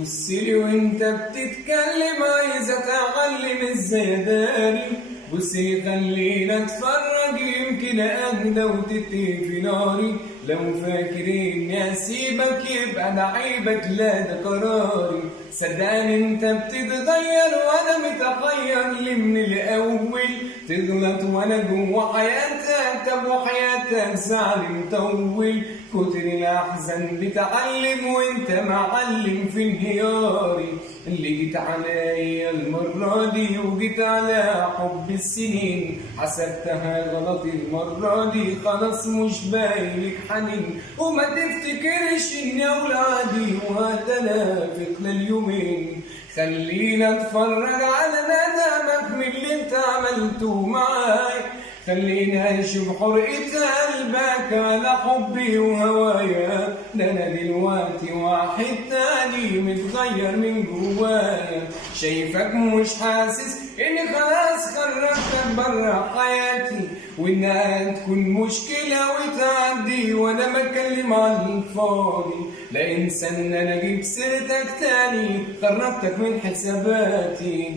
بصلي وانت بتتكلم، عايزك اعلم ازاي اداري. بصلي خلينا اتفرج، يمكن اهدى وتطفي في ناري. لو فاكر اني اسيبك يبقى انا عيبك، لا ده قراري. صدقني انت بتتغير وانا متغير ليه من الاول. تغلط وانا جوا حياتك، طب وحياتك زعل مطول. كتر الاحزان بتعلم وانت معلم في انهياري. اللي جيت عليا المرة دي وجيت على حب السنين، حسبتها غلط المرة دي، خلاص مش بايلك حنين. وما تفتكرش اني اولادي وهتنافق في خلال يومين. خلينا اتفرج على ندمك من اللي انت عملته معاي. خلينا اشوف حرقة قلبك على حبي وهوايا. ده انا دلوقتي واحد تاني متغير من جوايا. شايفك مش حاسس اني خلاص خرجتك برا حياتي، وانها تكون مشكلة وتعدي وانا بتكلم عن الفاضي. لا انسى ان انا اجيب سيرتك تاني، خرجتك من حساباتي.